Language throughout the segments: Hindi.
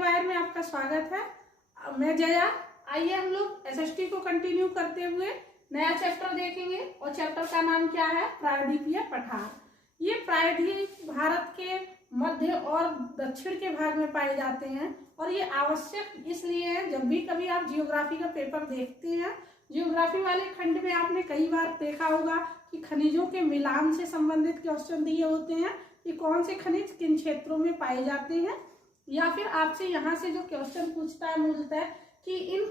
वायर में आपका स्वागत है। मैं जया। आइए हम लोग एसएसटी को कंटिन्यू करते हुए नया चैप्टर देखेंगे और चैप्टर का नाम क्या है? प्रायद्वीपीय पठार। ये प्रायद्वीप भारत के मध्य और दक्षिण के भाग में पाए जाते हैं और ये आवश्यक इसलिए है, जब भी कभी आप जियोग्राफी का पेपर देखते हैं, जियोग्राफी वाले खंड में आपने कई बार देखा होगा कि खनिजों के मिलान से संबंधित क्वेश्चन दिए होते हैं कि कौन से खनिज किन क्षेत्रों में पाए जाते हैं, या फिर आपसे यहाँ से जो क्वेश्चन पूछता है मूलतः कि इन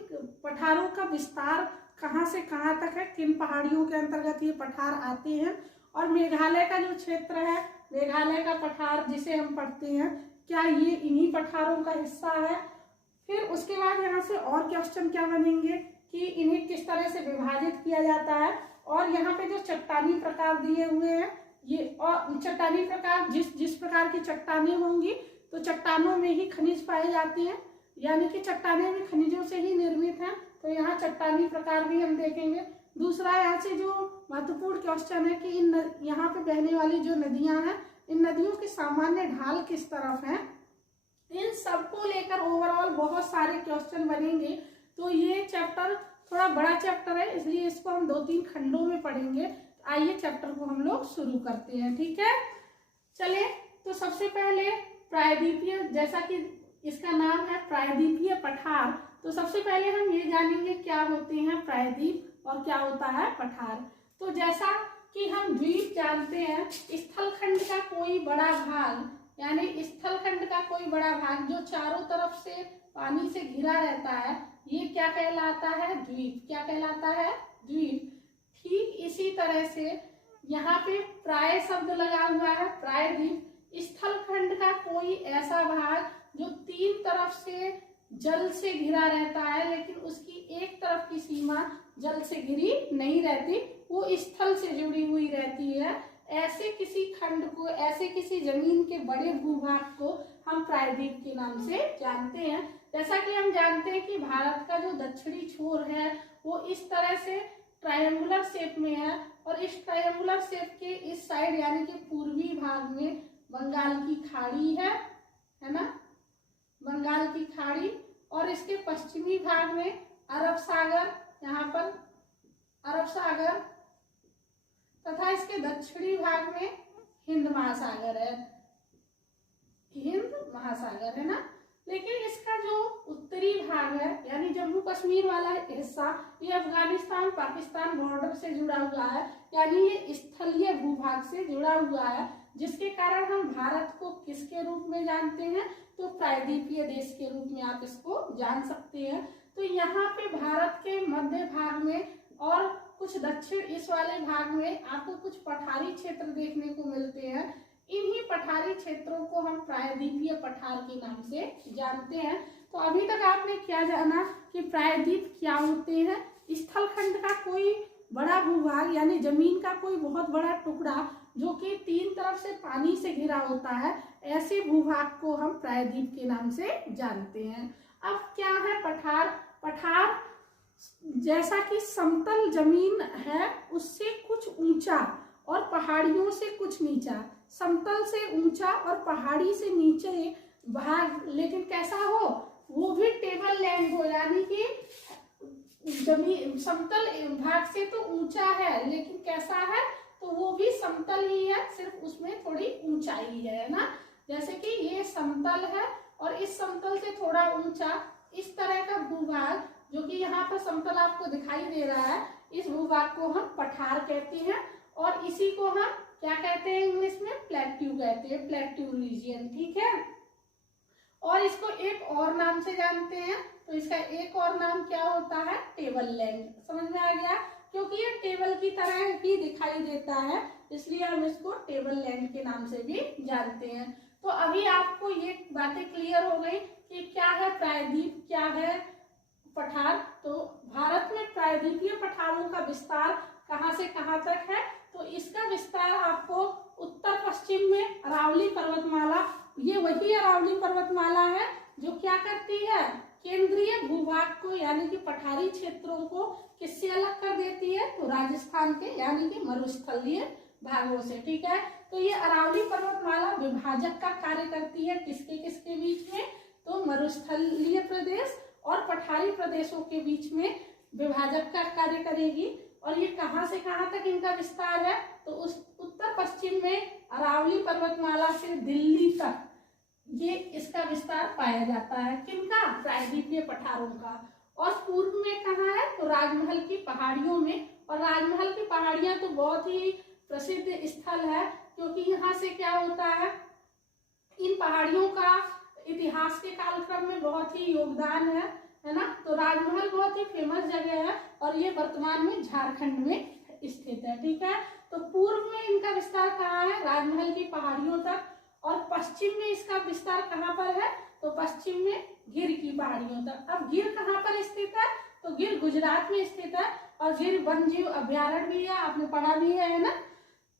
पठारों का विस्तार कहाँ से कहाँ तक है, किन पहाड़ियों के अंतर्गत ये पठार आते हैं, और मेघालय का जो क्षेत्र है, मेघालय का पठार जिसे हम पढ़ते हैं, क्या ये इन्हीं पठारों का हिस्सा है। फिर उसके बाद यहाँ से और क्वेश्चन क्या बनेंगे कि इन्हें किस तरह से विभाजित किया जाता है, और यहाँ पे जो चट्टानी प्रकार दिए हुए हैं ये, और चट्टानी प्रकार जिस प्रकार की चट्टानें होंगी तो चट्टानों में ही खनिज पाए जाते हैं, यानी कि चट्टानें भी खनिजों से ही निर्मित हैं, तो यहाँ चट्टानी प्रकार भी हम देखेंगे। दूसरा यहाँ से जो महत्वपूर्ण क्वेश्चन है कि इन यहाँ पे बहने वाली जो नदियां हैं, इन नदियों की सामान्य ढाल किस तरफ है, इन सबको लेकर ओवरऑल बहुत सारे क्वेश्चन बनेंगे। तो ये चैप्टर थोड़ा बड़ा चैप्टर है, इसलिए इसको हम 2-3 खंडों में पढ़ेंगे। आइए चैप्टर को हम लोग शुरू करते हैं, ठीक है। चले, तो सबसे पहले प्रायद्वीपीय, जैसा कि इसका नाम है प्रायद्वीपीय पठार, तो सबसे पहले हम ये जानेंगे क्या होते हैं प्रायद्वीप और क्या होता है पठार। तो जैसा कि हम द्वीप जानते हैं, स्थलखंड का कोई बड़ा भाग, यानी स्थलखंड का कोई बड़ा भाग जो चारों तरफ से पानी से घिरा रहता है, ये क्या कहलाता है? द्वीप। क्या कहलाता है? द्वीप। ठीक इसी तरह से यहाँ पे प्राय शब्द लगा हुआ है, प्रायद्वीप। स्थलखंड का कोई ऐसा भाग जो 3 तरफ से जल से घिरा रहता है, लेकिन उसकी एक तरफ की सीमा जल से घिरी नहीं रहती, वो स्थल से जुड़ी हुई रहती है। ऐसे किसी खंड को, ऐसे किसी जमीन के बड़े भूभाग को हम प्रायद्वीप के नाम से जानते हैं। जैसा कि हम जानते हैं कि भारत का जो दक्षिणी छोर है वो इस तरह से ट्रायंगुलर शेप में है, और इस ट्रायंगुलर शेप के इस साइड यानी कि पूर्वी भाग में बंगाल की खाड़ी है ना, बंगाल की खाड़ी, और इसके पश्चिमी भाग में अरब सागर, यहाँ पर अरब सागर, तथा इसके दक्षिणी भाग में हिंद महासागर है, हिंद महासागर है ना। लेकिन इसका जो उत्तरी भाग है, यानी जम्मू कश्मीर वाला हिस्सा, ये अफगानिस्तान पाकिस्तान बॉर्डर से जुड़ा हुआ है, यानी ये स्थलीय भूभाग से जुड़ा हुआ है, जिसके कारण हम भारत को किसके रूप में जानते हैं? तो प्रायद्वीपीय देश के रूप में आप इसको जान सकते हैं। तो यहाँ पे भारत के मध्य भाग में और कुछ दक्षिण इस वाले भाग में आपको कुछ पठारी क्षेत्र देखने को मिलते हैं। इन्हीं पठारी क्षेत्रों को हम प्रायद्वीपीय पठार के नाम से जानते हैं। तो अभी तक आपने क्या जाना कि प्रायद्वीप क्या होते हैं? स्थलखंड का कोई बड़ा भूभाग, यानी जमीन का कोई बहुत बड़ा टुकड़ा जो कि 3 तरफ से पानी से घिरा होता है, ऐसे भूभाग को हम प्रायद्वीप के नाम से जानते हैं। अब क्या है पठार? पठार जैसा कि समतल जमीन है उससे कुछ ऊंचा और पहाड़ियों से कुछ नीचा, समतल से ऊंचा और पहाड़ी से नीचे भाग, लेकिन कैसा हो? वो भी टेबल लैंड हो, यानी कि जमीन समतल भाग से तो ऊंचा है, लेकिन कैसा है? तो वो भी समतल ही है, सिर्फ उसमें थोड़ी ऊंचाई है ना। जैसे कि ये समतल है और इस समतल से थोड़ा ऊंचा, इस तरह का भूभाग जो कि यहाँ पर समतल आपको दिखाई दे रहा है, इस भूभाग को हम पठार कहते हैं, और इसी को हम क्या कहते हैं इंग्लिश में? प्लेट्यू कहते हैं, प्लेट्यू रीजियन, ठीक है। और इसको एक और नाम से जानते हैं, तो इसका एक और नाम क्या होता है? Table land. समझ में आ गया? क्योंकि ये टेबल की तरह ही दिखाई देता है, इसलिए हम इसको टेबल लैंड के नाम से भी जानते हैं। तो अभी आपको ये बातें क्लियर हो गई कि क्या है प्रायद्वीप, क्या है पठार। तो भारत में प्रायद्वीपीय पठारों का विस्तार कहाँ से कहाँ तक है? तो इसका विस्तार आपको उत्तर पश्चिम में अरावली पर्वतमाला, ये वही अरावली पर्वतमाला है जो क्या करती है? केंद्रीय भूभाग को, यानी कि पठारी क्षेत्रों को किससे अलग कर देती है? तो राजस्थान के, यानी कि मरुस्थलीय भागों से, ठीक है। तो ये अरावली पर्वतमाला विभाजक का कार्य करती है, किसके किसके बीच में? तो मरुस्थलीय प्रदेश और पठारी प्रदेशों के बीच में विभाजक का कार्य करेगी। और ये कहाँ से कहाँ तक इनका विस्तार है, तो उस उत्तर पश्चिम में अरावली पर्वतमाला से दिल्ली तक ये इसका विस्तार पाया जाता है। किनका? प्रायद्वीपीय पठारों का। और पूर्व में कहाँ है, तो राजमहल की पहाड़ियों में। और राजमहल की पहाड़ियां तो बहुत ही प्रसिद्ध स्थल है, क्योंकि यहाँ से क्या होता है, इन पहाड़ियों का इतिहास के कालक्रम में बहुत ही योगदान है ना। तो राजमहल बहुत ही फेमस जगह है और ये वर्तमान में झारखंड में स्थित है। ठीक है, तो पूर्व में इनका विस्तार कहाँ है, राजमहल की पहाड़ियों तक। और पश्चिम में इसका विस्तार कहाँ पर है, तो पश्चिम में गिर की पहाड़ियों तक। अब गिर कहाँ पर स्थित है, तो गिर गुजरात में स्थित है और गिर वन जीव अभ्यारण्य भी है, आपने पढ़ा भी है ना।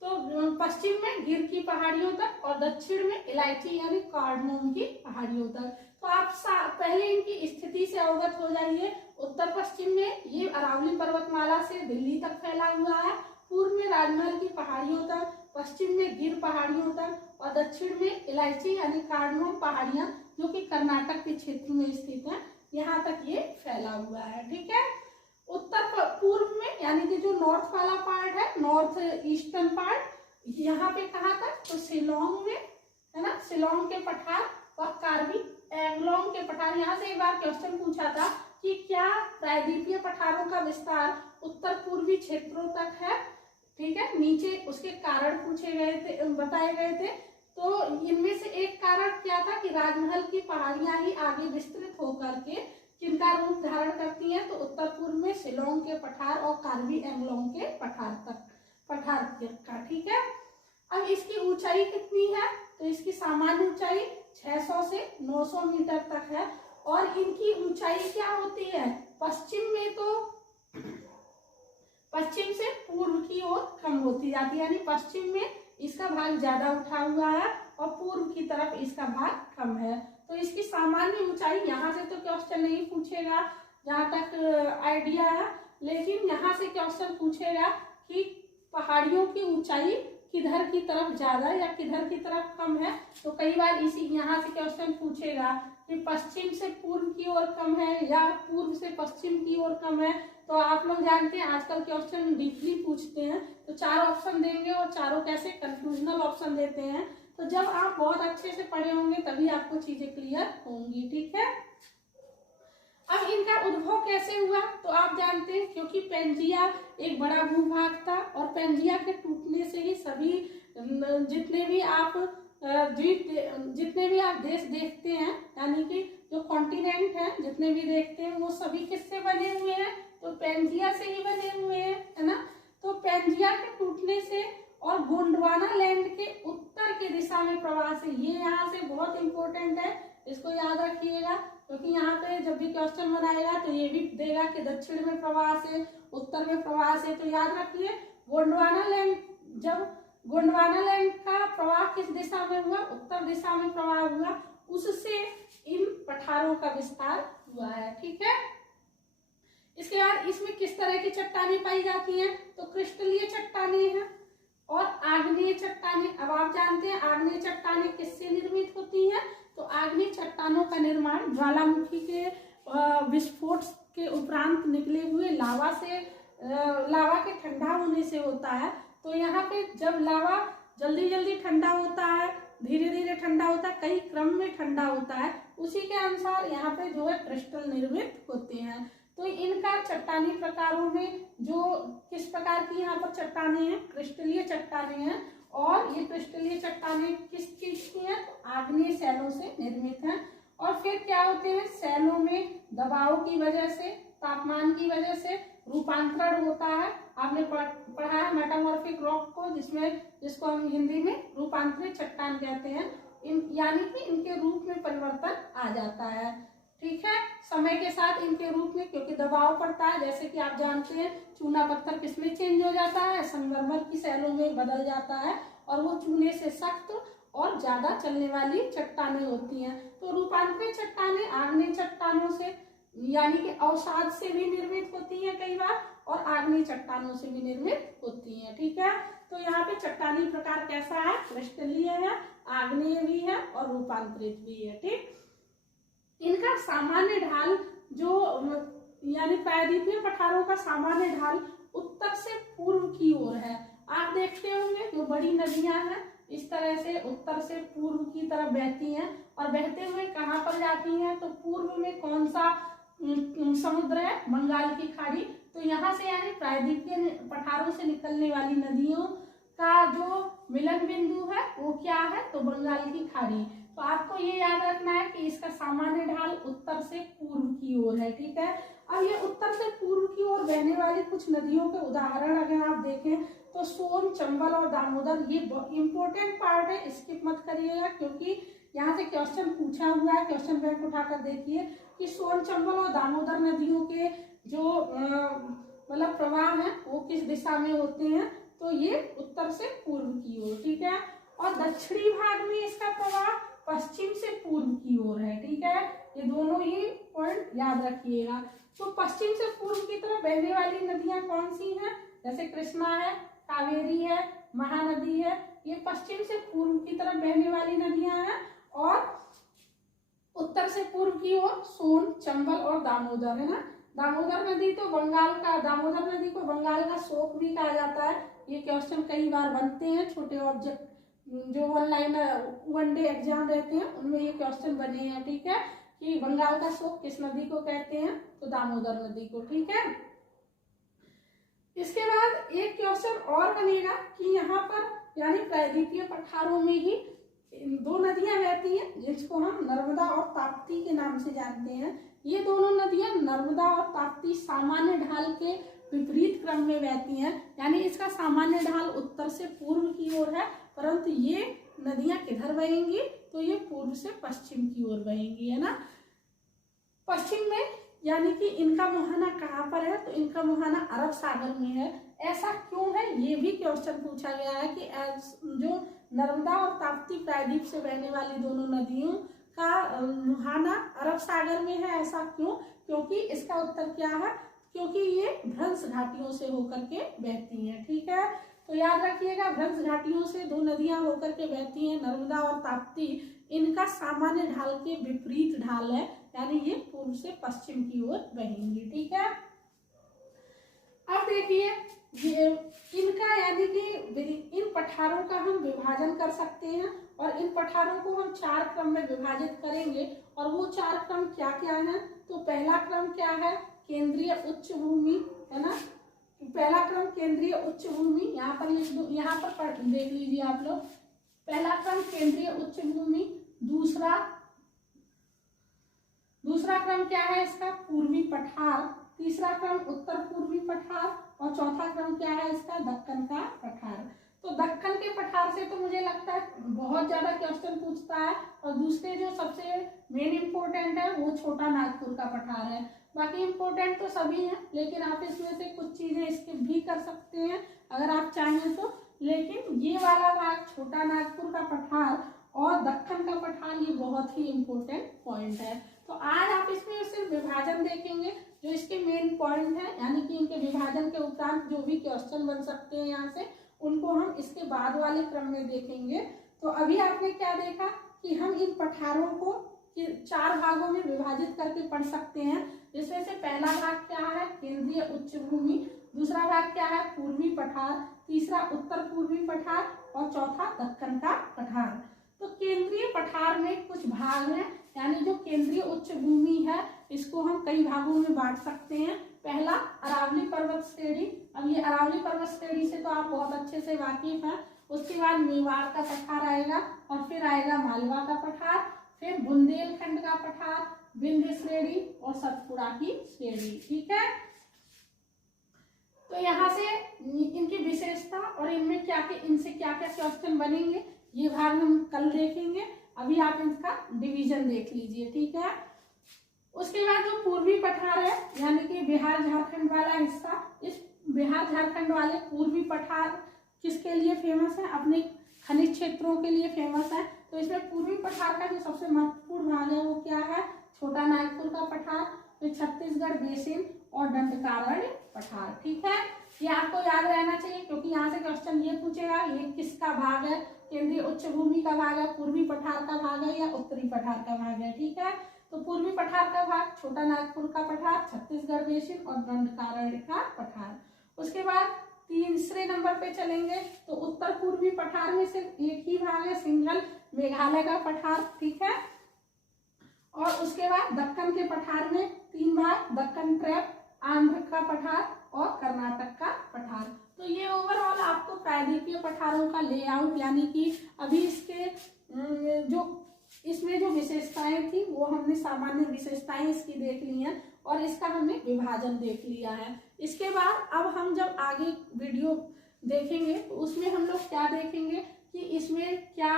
तो पश्चिम में गिर की पहाड़ियों तक और दक्षिण में इलायची यानी कार्डमोम की पहाड़ियों तक। तो आप पहले इनकी स्थिति से अवगत हो जाइए। उत्तर पश्चिम में ये अरावली पर्वतमाला से दिल्ली तक फैला हुआ है, पूर्व में राजमहल की पहाड़ियों तक, पश्चिम में गिर पहाड़ियों तक और दक्षिण में इलायची यानी कार्डमोम पहाड़ियां जो कि कर्नाटक के क्षेत्र में स्थित है, यहाँ तक ये फैला हुआ है। ठीक है, उत्तर पूर्व में यानी कि जो नॉर्थ वाला पार्ट है, नॉर्थ ईस्टर्न पार्ट, यहाँ पे कहाँ तक, तो शिलोंग में है ना, शिलोंग के पठार और कार्बी एंगलोंग के पठार। यहाँ से एक बार क्वेश्चन पूछा था कि क्या प्रायद्वीपीय पठारों का विस्तार उत्तर पूर्वी क्षेत्रों तक है। ठीक है, नीचे उसके कारण पूछे गए थे, बताए गए थे। तो इनमें से एक कारण क्या था कि राजमहल की पहाड़ियां ही आगे विस्तृत होकर के किनका रूप धारण करती हैं, तो उत्तर पूर्व में शिलोंग के पठार और कार्बी एंगलोंग के पठार का। ठीक है, अब इसकी ऊंचाई कितनी है, तो इसकी सामान्य ऊंचाई 600 से 900 मीटर तक है। और इनकी ऊंचाई क्या होती है, पश्चिम में तो पश्चिम से पूर्व की ओर कम होती जाती है, यानी पश्चिम में इसका भाग ज्यादा उठा हुआ है और पूर्व की तरफ इसका भाग कम है। तो इसकी सामान्य ऊंचाई, यहाँ से तो क्वेश्चन नहीं पूछेगा जहाँ तक आइडिया है, लेकिन यहाँ से क्वेश्चन पूछेगा कि पहाड़ियों की ऊंचाई किधर की तरफ ज्यादा या किधर की तरफ कम है। तो कई बार इसी यहाँ से क्वेश्चन पूछेगा कि पश्चिम से पूर्व की ओर कम है या पूर्व से पश्चिम की ओर कम है। तो आप लोग जानते हैं आजकल क्वेश्चन डीपली पूछते हैं, तो 4 ऑप्शन देंगे और चारों कैसे कंफ्यूजनल ऑप्शन देते हैं। तो जब आप बहुत अच्छे से पढ़े होंगे तभी आपको चीजें क्लियर होंगी। ठीक है, अब इनका उद्भव कैसे हुआ, तो आप जानते हैं क्योंकि पेंजिया एक बड़ा भूभाग था और पेंजिया के टूटने से ही सभी जितने भी आप देश देखते हैं, यानी कि जो कॉन्टिनेंट है जितने भी देखते हैं वो सभी किससे बने हुए हैं, तो पेंजिया से ही बने हुए हैं, है ना। तो पेंजिया के टूटने से और गोंडवाना लैंड के उत्तर की दिशा में प्रवाह से, ये यहाँ से बहुत इंपॉर्टेंट है, इसको याद रखिएगा, क्योंकि यहाँ पे जब भी क्वेश्चन बनाएगा तो ये भी देगा कि दक्षिण में प्रवाह से, उत्तर में प्रवाह से। तो याद रखिए गोंडवाना लैंड, जब गोंडवाना लैंड का प्रवाह किस दिशा में हुआ, उत्तर दिशा में प्रवाह हुआ, उससे इन पठारों का विस्तार हुआ है। ठीक है, इसके बाद इसमें किस तरह की चट्टानें पाई जाती हैं, तो क्रिस्टलीय चट्टानें हैं और आग्नेय चट्टानें। अब आप जानते हैं आग्नेय चट्टानें किससे निर्मित होती हैं, तो आग्नेय चट्टानों का निर्माण ज्वालामुखी के विस्फोट के उपरांत निकले हुए लावा के ठंडा होने से होता है। तो यहाँ पे जब लावा जल्दी जल्दी ठंडा होता है, धीरे धीरे ठंडा होता है, कई क्रम में ठंडा होता है, उसी के अनुसार यहाँ पे जो है क्रिस्टल निर्मित होते हैं। तो इनका चट्टानी प्रकारों में जो किस प्रकार की यहाँ पर चट्टानें हैं, क्रिस्टलीय चट्टानें हैं। और ये क्रिस्टलीय चट्टानें किस चीज की हैं, तो आग्नेय शैलों से निर्मित हैं। और फिर क्या होते हैं, शैलों में दबाव की वजह से, तापमान की वजह से रूपांतरण होता है। आपने पढ़ा है मेटामॉर्फिक रॉक को, जिसको हम हिंदी में रूपांतरित चट्टान कहते हैं। यानी कि इनके रूप में परिवर्तन आ जाता है। ठीक है, समय के साथ इनके रूप में, क्योंकि दबाव पड़ता है, जैसे कि आप जानते हैं चूना पत्थर किसमें चेंज हो जाता है, संगमरमर की शैलों में बदल जाता है और वो चूने से सख्त और ज्यादा चलने वाली चट्टानें होती हैं। तो रूपांतरित चट्टानें आग्नेय चट्टानों से यानी कि अवसाद से भी निर्मित होती हैं कई बार, और आग्नेय चट्टानों से भी निर्मित होती हैं। ठीक है, तो यहाँ पे चट्टानी प्रकार कैसा है, क्रिस्टलीय है, आग्नेय भी है और रूपांतरित भी है। ठीक, इनका सामान्य ढाल जो यानी प्रायद्वीपीय पठारों का सामान्य ढाल उत्तर से पूर्व की ओर है। आप देखते होंगे जो बड़ी नदियां हैं इस तरह से उत्तर से पूर्व की तरफ बहती हैं और बहते हुए कहाँ पर जाती हैं, तो पूर्व में कौन सा समुद्र है, बंगाल की खाड़ी। तो यहाँ से यानी प्रायद्वीपीय पठारों से निकलने वाली नदियों का जो मिलन बिंदु है वो क्या है, तो बंगाल की खाड़ी। तो आपको ये याद रखना है कि इसका सामान्य ढाल उत्तर से पूर्व की ओर है, ठीक है। अब ये उत्तर से पूर्व की ओर बहने वाली कुछ नदियों के उदाहरण अगर आप देखें तो सोन, चंबल और दामोदर, ये इम्पोर्टेंट पार्ट है, स्किप मत करिएगा क्योंकि यहाँ से क्वेश्चन पूछा हुआ है। क्वेश्चन बैंक उठाकर देखिए कि सोन, चंबल और दामोदर नदियों के जो मतलब प्रवाह है वो किस दिशा में होते हैं, तो ये उत्तर से पूर्व की ओर, ठीक है। और दक्षिणी भाग में इसका प्रवाह पश्चिम से पूर्व की ओर है, ठीक है। ये दोनों ही पॉइंट याद रखिएगा। तो पश्चिम से पूर्व की तरफ बहने वाली नदियां कौन सी हैं, जैसे कृष्णा है, कावेरी है, महानदी है, ये पश्चिम से पूर्व की तरफ बहने वाली नदियां हैं। और उत्तर से पूर्व की ओर सोन, चंबल और दामोदर है ना। दामोदर नदी तो दामोदर नदी को बंगाल का शोक भी कहा जाता है। ये क्वेश्चन कई बार बनते हैं, छोटे ऑब्जेक्ट जो ऑनलाइन वनडे एग्जाम रहते हैं उनमें ये क्वेश्चन बने हैं, ठीक है, कि बंगाल का शोक किस नदी को कहते हैं, तो दामोदर नदी को, ठीक है। इसके बाद एक क्वेश्चन और बनेगा कि यहाँ पर यानी प्रायद्वीपीय पठारों में ही दो नदियां बहती हैं जिसको हम नर्मदा और ताप्ती के नाम से जानते हैं। ये दोनों नदियां नर्मदा और ताप्ती सामान्य ढाल के विपरीत क्रम में बहती हैं, यानी इसका सामान्य ढाल उत्तर से पूर्व की ओर है, परंतु ये नदियां किधर बहेंगी, तो ये पूर्व से पश्चिम की ओर बहेंगी, है ना। पश्चिम में यानी कि इनका मुहाना कहाँ पर है, तो इनका मुहाना अरब सागर में है। ऐसा क्यों है, ये भी क्वेश्चन पूछा गया है कि जो नर्मदा और ताप्ती प्रायद्वीप से बहने वाली दोनों नदियों का मुहाना अरब सागर में है, ऐसा क्यों, क्योंकि इसका उत्तर क्या है, क्योंकि ये भ्रंश घाटियों से होकर के बहती हैं, ठीक है। तो याद रखिएगा भ्रंश घाटियों से दो नदियां होकर के बहती हैं, नर्मदा और ताप्ती, इनका सामान्य ढाल के विपरीत ढाल है, यानी ये पूर्व से पश्चिम की ओर बहेंगी, ठीक है। अब देखिए इनका यानी कि इन पठारों का हम विभाजन कर सकते हैं और इन पठारों को हम 4 क्रम में विभाजित करेंगे और वो 4 क्रम क्या क्या है, तो पहला क्रम क्या है, केंद्रीय उच्च भूमि, है ना। पहला क्रम केंद्रीय उच्च भूमि, यहाँ पर लिख दो, यहाँ पर देख लीजिए आप लोग। पहला क्रम केंद्रीय उच्च भूमि, दूसरा क्रम क्या है इसका, पूर्वी पठार, तीसरा क्रम उत्तर पूर्वी पठार और चौथा क्रम क्या है इसका, दक्कन का पठार। तो दक्कन के पठार से तो मुझे लगता है बहुत ज्यादा क्वेश्चन पूछता है और दूसरे जो सबसे मेन इंपॉर्टेंट है वो छोटा नागपुर का पठार है। बाकी इंपॉर्टेंट तो सभी हैं, लेकिन आप इसमें से कुछ चीजें स्किप भी कर सकते हैं अगर आप चाहें तो। लेकिन ये वाला भाग छोटा नागपुर का पठार और दक्कन का पठार ये बहुत ही इम्पोर्टेंट पॉइंट है। तो आज आप इसमें सिर्फ विभाजन देखेंगे जो इसके मेन पॉइंट है, यानी कि इनके विभाजन के उपरांत जो भी क्वेश्चन बन सकते हैं यहाँ से उनको हम इसके बाद वाले क्रम में देखेंगे। तो अभी आपने क्या देखा कि हम इन पठारों को 4 भागों में विभाजित करके पढ़ सकते हैं, जिसमें से पहला भाग क्या है, केंद्रीय उच्च भूमि, दूसरा भाग क्या है, पूर्वी पठार, तीसरा उत्तर पूर्वी पठार और चौथा दक्कन का पठार। तो केंद्रीय पठार में कुछ भाग हैं, यानी जो केंद्रीय उच्च भूमि है इसको हम कई भागों में बांट सकते हैं। पहला अरावली पर्वत श्रेणी, अब ये अरावली पर्वत श्रेणी से तो आप बहुत अच्छे से वाकिफ हैं। उसके बाद मेवाड़ का पठार आएगा और फिर आएगा मालवा का पठार, फिर बुंदेलखंड का पठार, विंध्य श्रेणी और सतपुड़ा की श्रेणी, ठीक है। तो यहाँ से इनकी विशेषता और इनमें इनसे क्या क्या क्वेश्चन बनेंगे ये भाग हम कल देखेंगे। अभी आप इनका डिवीजन देख लीजिए, ठीक है। उसके बाद जो पूर्वी पठार है यानी कि बिहार झारखंड वाला हिस्सा, इस बिहार झारखंड वाले पूर्वी पठार किसके लिए फेमस है, अपने खनिज क्षेत्रों के लिए फेमस है। तो इसमें पूर्वी पठार का जो सबसे महत्वपूर्ण भाग है वो क्या है, छोटा नागपुर का पठार, फिर छत्तीसगढ़ बेसिन और दंडकारण्य पठार, ठीक है। ये आपको याद रहना चाहिए क्योंकि यहाँ से क्वेश्चन ये पूछेगा ये किसका भाग है, केंद्रीय उच्च भूमि का भाग है, पूर्वी पठार का भाग है या उत्तरी पठार का भाग है, ठीक है। तो पूर्वी पठार का भाग छोटा नागपुर का पठार, छत्तीसगढ़ बेसिन और दंडकारण्य का पठार। उसके बाद तीसरे नंबर पे चलेंगे तो उत्तर पूर्वी पठार में सिर्फ एक ही भाग है, सिंगल, मेघालय का पठार, ठीक है। और उसके बाद दक्कन के पठार में 3 भाग, दक्कन ट्रैप, आंध्र का पठार और कर्नाटक का पठार। तो ये ओवरऑल आपको प्रायद्वीपीय पठारों का लेआउट, यानी कि अभी इसके जो इसमें जो विशेषताएं थी वो हमने सामान्य विशेषताएं इसकी देख ली हैं और इसका हमने विभाजन देख लिया है। इसके बाद अब हम जब आगे वीडियो देखेंगे तो उसमें हम लोग क्या देखेंगे कि इसमें क्या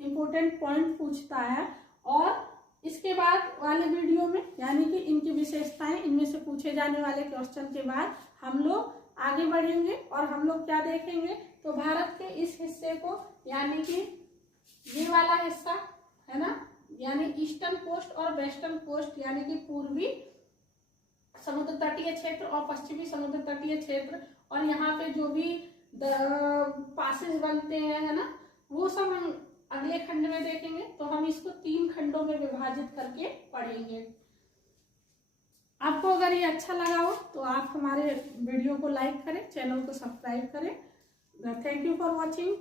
इम्पोर्टेंट पॉइंट पूछता है, और इसके बाद वाले वीडियो में यानी कि इनकी विशेषताएं, इनमें से पूछे जाने वाले क्वेश्चन के बाद हम लोग आगे बढ़ेंगे और हम लोग क्या देखेंगे, तो भारत के इस हिस्से को, यानी कि ये वाला हिस्सा है ना, यानी ईस्टर्न कोस्ट और वेस्टर्न कोस्ट, यानी कि पूर्वी समुद्र तटीय क्षेत्र और पश्चिमी समुद्र तटीय क्षेत्र, और यहाँ पे जो भी पासेस बनते हैं, है ना, वो सब हम अगले खंड में देखेंगे। तो हम इसको 3 खंडों में विभाजित करके पढ़ेंगे। आपको अगर ये अच्छा लगा हो तो आप हमारे वीडियो को लाइक करें, चैनल को सब्सक्राइब करें। Thank you for watching.